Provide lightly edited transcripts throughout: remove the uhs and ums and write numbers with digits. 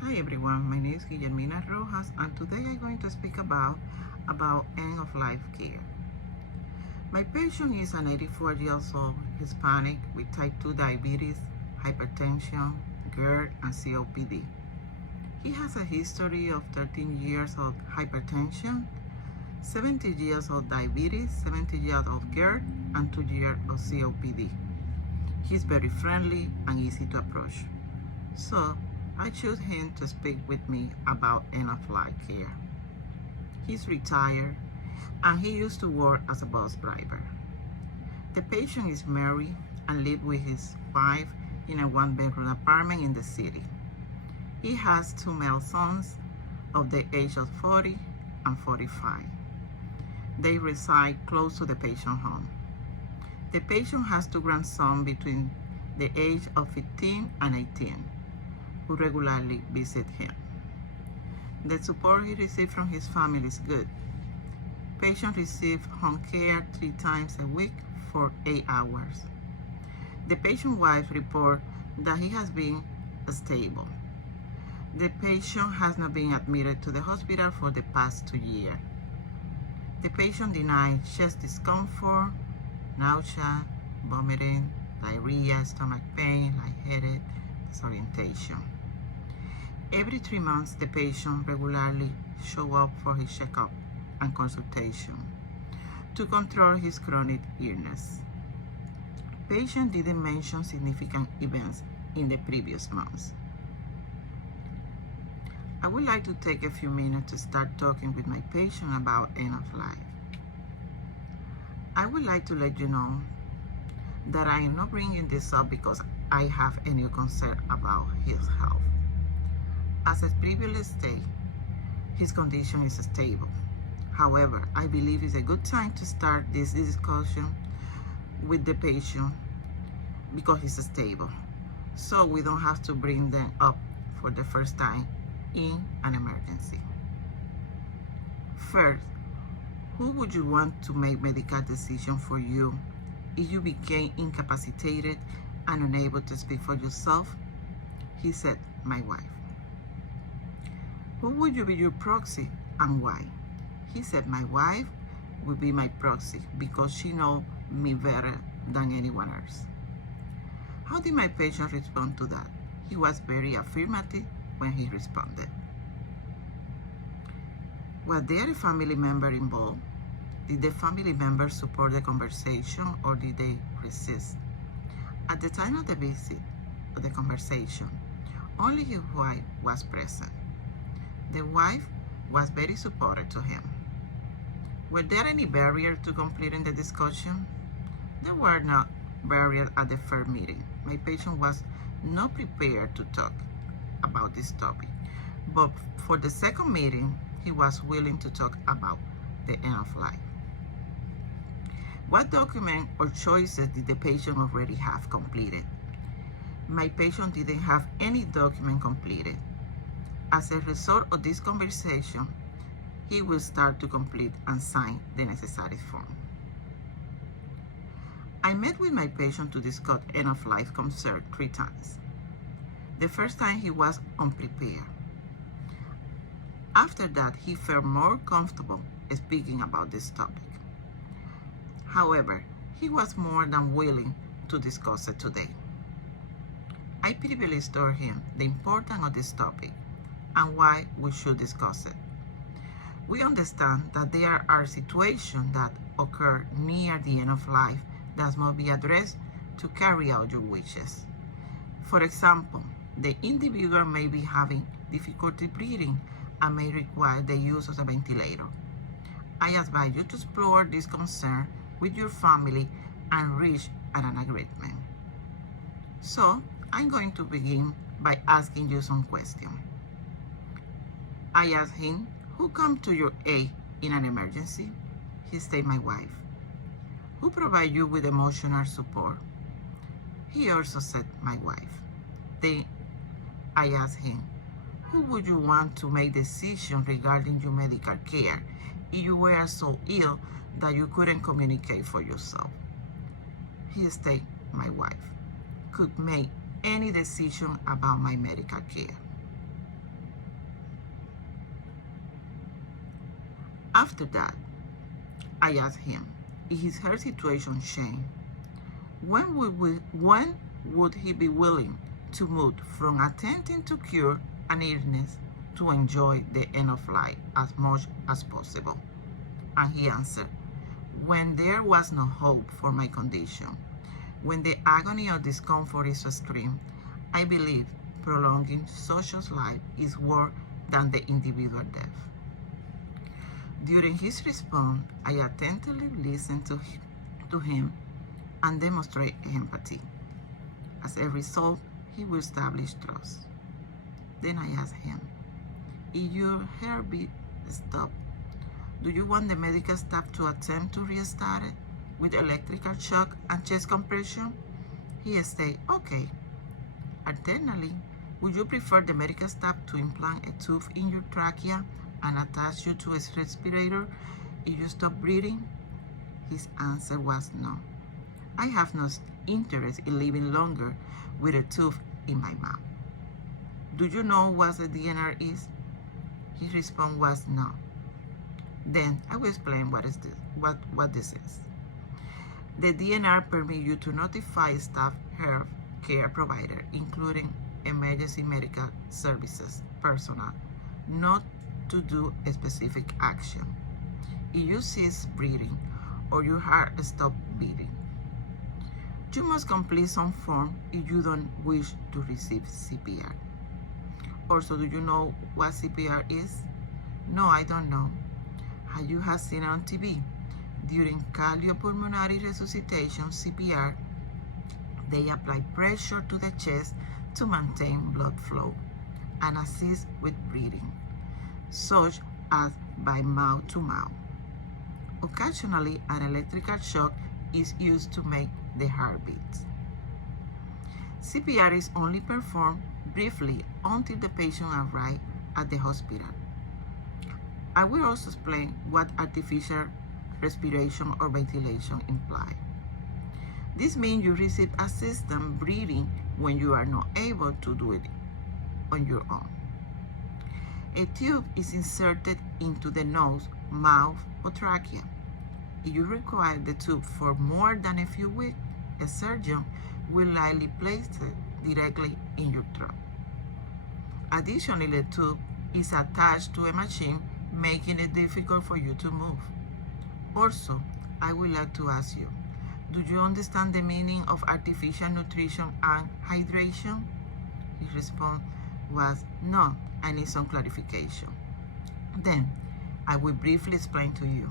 Hi everyone, my name is Guillermina Rojas and today I'm going to speak about end of life care. My patient is an 84 years old Hispanic with type 2 diabetes, hypertension, GERD, and COPD. He has a history of 13 years of hypertension, 70 years of diabetes, 70 years of GERD, and 2 years of COPD. He's very friendly and easy to approach. So I chose him to speak with me about end of life care. He's retired and he used to work as a bus driver. The patient is married and lives with his wife in a one-bedroom apartment in the city. He has two male sons of the age of 40 and 45. They reside close to the patient home. The patient has two grandsons between the age of 15 and 18 who regularly visit him. The support he receives from his family is good. Patient receives home care 3 times a week for 8 hours. The patient's wife reports that he has been stable. The patient has not been admitted to the hospital for the past 2 years. The patient denies chest discomfort, nausea, vomiting, diarrhea, stomach pain, lightheaded, disorientation. Every 3 months, the patient regularly shows up for his checkup and consultation to control his chronic illness. Patient didn't mention significant events in the previous months. I would like to take a few minutes to start talking with my patient about end of life. I would like to let you know that I am not bringing this up because I have any concern about his health. As I previously stated, his condition is stable. However, I believe it's a good time to start this discussion with the patient because he's stable, so we don't have to bring them up for the first time in an emergency. First, who would you want to make medical decision for you if you became incapacitated and unable to speak for yourself? He said, my wife. Who would you be your proxy and why? He said, my wife would be my proxy because she knows me better than anyone else. How did my patient respond to that? He was very affirmative when he responded. Was there a family member involved? Did the family member support the conversation or did they resist? At the time of the visit, of the conversation, only his wife was present. The wife was very supportive to him. Were there any barriers to completing the discussion? There were no barriers at the first meeting. My patient was not prepared to talk about this topic, but for the second meeting, he was willing to talk about the end of life. What document or choices did the patient already have completed? My patient didn't have any document completed. As a result of this conversation, he will start to complete and sign the necessary form. I met with my patient to discuss end of life concern 3 times. The first time he was unprepared. After that, he felt more comfortable speaking about this topic. However, he was more than willing to discuss it today. I previously told him the importance of this topic and why we should discuss it. We understand that there are situations that occur near the end of life that must be addressed to carry out your wishes. For example, the individual may be having difficulty breathing and may require the use of a ventilator. I advise you to explore this concern with your family and reach an agreement. So, I'm going to begin by asking you some questions. I asked him, who come to your aid in an emergency? He said, my wife. Who provide you with emotional support? He also said, my wife. Then I asked him, who would you want to make decisions regarding your medical care if you were so ill that you couldn't communicate for yourself? He said, my wife could make any decision about my medical care. After that, I asked him, is her situation changed? When would he be willing to move from attempting to cure an illness to enjoy the end of life as much as possible? And he answered, when there was no hope for my condition, when the agony or discomfort is extreme, I believe prolonging such a life is worse than the individual death. During his response, I attentively listened to him and demonstrate empathy. As a result, he will establish trust. Then I asked him, if your heartbeat stopped, do you want the medical staff to attempt to restart it with electrical shock and chest compression? He said, okay. Alternately, would you prefer the medical staff to implant a tube in your trachea and attach you to a respirator if you stop breathing? His answer was no. I have no interest in living longer with a tube in my mouth. Do you know what the DNR is? His response was no. Then I will explain what this is. The DNR permits you to notify staff health care provider, including emergency medical services personnel, not to do a specific action. If you cease breathing or your heart stops beating, you must complete some form if you don't wish to receive CPR. Also, do you know what CPR is? No, I don't know. You have seen it on TV. During cardiopulmonary resuscitation, CPR, they apply pressure to the chest to maintain blood flow and assist with breathing, such as by mouth to mouth. Occasionally, an electrical shock is used to make the heart beat. CPR is only performed briefly until the patient arrives at the hospital. I will also explain what artificial respiration or ventilation imply. This means you receive assisted breathing when you are not able to do it on your own. A tube is inserted into the nose, mouth, or trachea. If you require the tube for more than a few weeks, a surgeon will likely place it directly in your throat. Additionally, the tube is attached to a machine, making it difficult for you to move. Also, I would like to ask you, do you understand the meaning of artificial nutrition and hydration? His response was, no, I need some clarification. Then, I will briefly explain to you.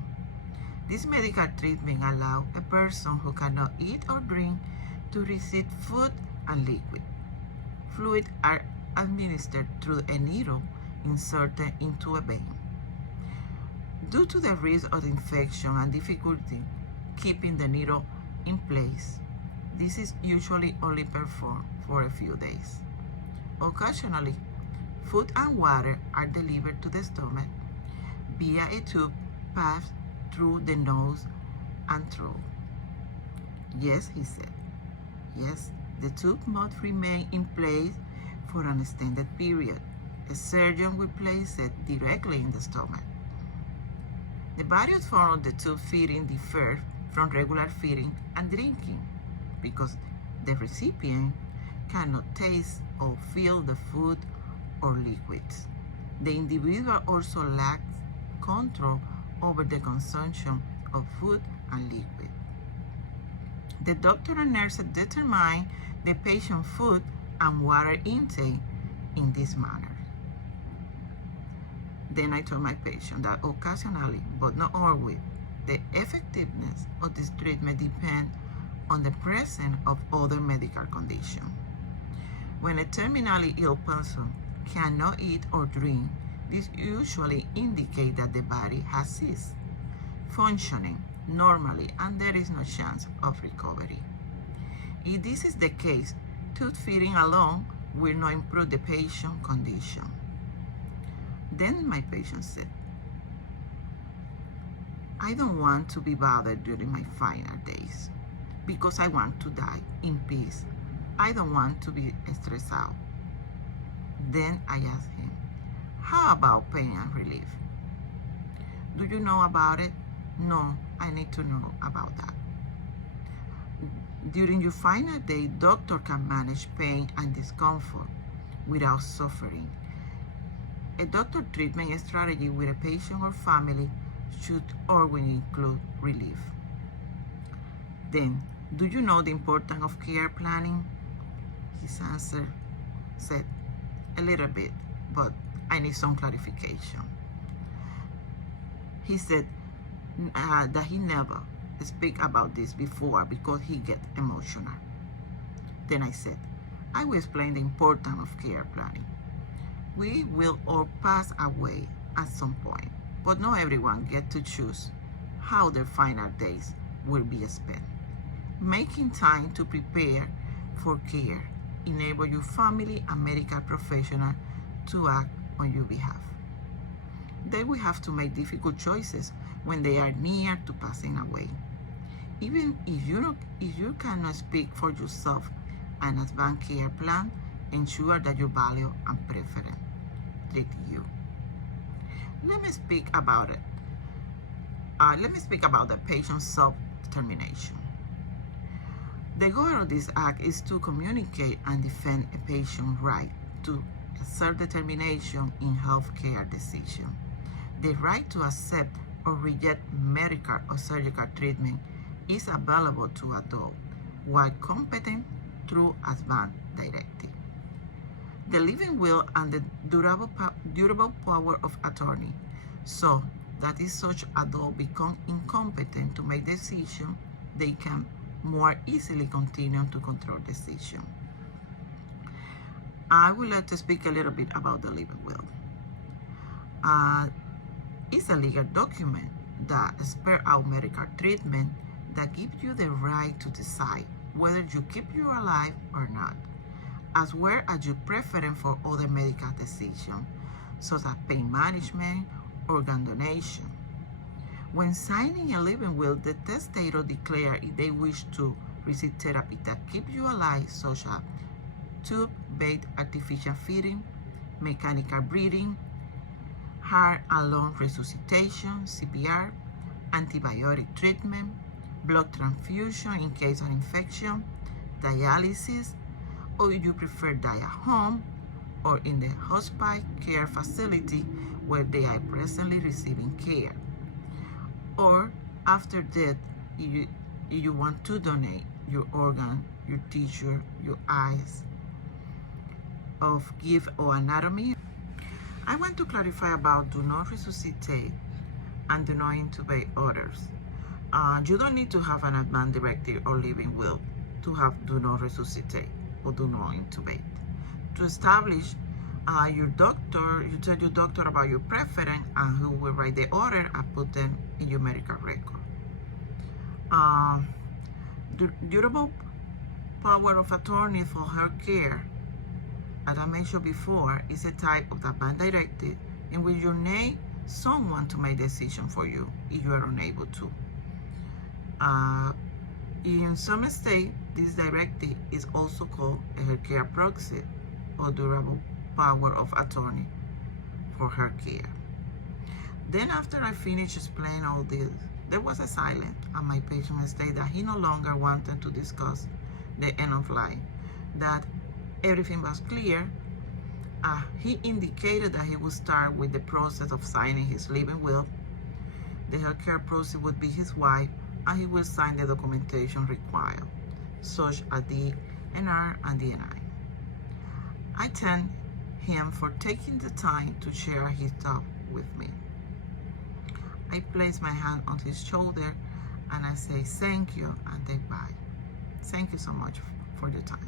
This medical treatment allows a person who cannot eat or drink to receive food and liquid. Fluids are administered through a needle inserted into a vein. Due to the risk of infection and difficulty keeping the needle in place, this is usually only performed for a few days. Occasionally, food and water are delivered to the stomach via a tube passed through the nose and throat. Yes, he said. Yes, the tube must remain in place for an extended period. A surgeon will place it directly in the stomach. The various forms of the tube feeding differ from regular feeding and drinking because the recipient cannot taste or feel the food or liquids. The individual also lacks control over the consumption of food and liquid. The doctor and nurse determine the patient's food and water intake in this manner. Then I told my patient that occasionally, but not always, the effectiveness of this treatment depends on the presence of other medical conditions. When a terminally ill person cannot eat or drink, this usually indicates that the body has ceased functioning normally and there is no chance of recovery. If this is the case, tube feeding alone will not improve the patient's condition. Then my patient said, I don't want to be bothered during my final days because I want to die in peace. I don't want to be stressed out. Then I asked him, how about pain and relief? Do you know about it? No, I need to know about that. During your final day, doctor can manage pain and discomfort without suffering. A doctor treatment strategy with a patient or family should always include relief. Then, do you know the importance of care planning? His answer said, a little bit, but I need some clarification. He said that he never speak about this before because he get emotional. Then I said, I will explain the importance of care planning. We will all pass away at some point, but not everyone get to choose how their final days will be spent. Making time to prepare for care enable your family and medical professional to act on your behalf. They will have to make difficult choices when they are near to passing away. Even if you cannot speak for yourself, an advanced care plan ensures that your value and preference treat you. Let me speak about it. Let me speak about the patient's self-determination. The goal of this act is to communicate and defend a patient's right to self-determination in healthcare decisions. The right to accept or reject medical or surgical treatment is available to adults while competent through advance directive. The living will and the durable power of attorney, so that if such adult become incompetent to make decisions, they can more easily continue to control decisions. I would like to speak a little bit about the living will. It's a legal document that spells out medical treatment that gives you the right to decide whether you keep you alive or not, as well as your preference for other medical decisions, such as pain management, organ donation. When signing a living will, the testator declares if they wish to receive therapy that keeps you alive, such as tube-based artificial feeding, mechanical breathing, heart and lung resuscitation, CPR, antibiotic treatment, blood transfusion in case of infection, dialysis, or if you prefer die at home or in the hospice care facility where they are presently receiving care. Or after death, if you want to donate your organ, your tissue, your eyes, of give or anatomy. I want to clarify about do not resuscitate and do not intubate others. You don't need to have an advance directive or living will to have do not resuscitate or do not intubate. To establish your doctor, you tell your doctor about your preference and who will write the order and put them in your medical record. Durable power of attorney for health care, as I mentioned before, is a type of advance directive in which you name someone to make decision for you if you are unable to. In some states, this directive is also called a healthcare proxy or durable power of attorney for healthcare. Then after I finished explaining all this, there was a silence and my patient stated that he no longer wanted to discuss the end of life, that everything was clear. He indicated that he would start with the process of signing his living will. The healthcare process would be his wife, and he will sign the documentation required, such as DNR and DNI. I thank him for taking the time to share his thoughts with me. I place my hand on his shoulder and I say thank you and goodbye. Thank you so much for the time.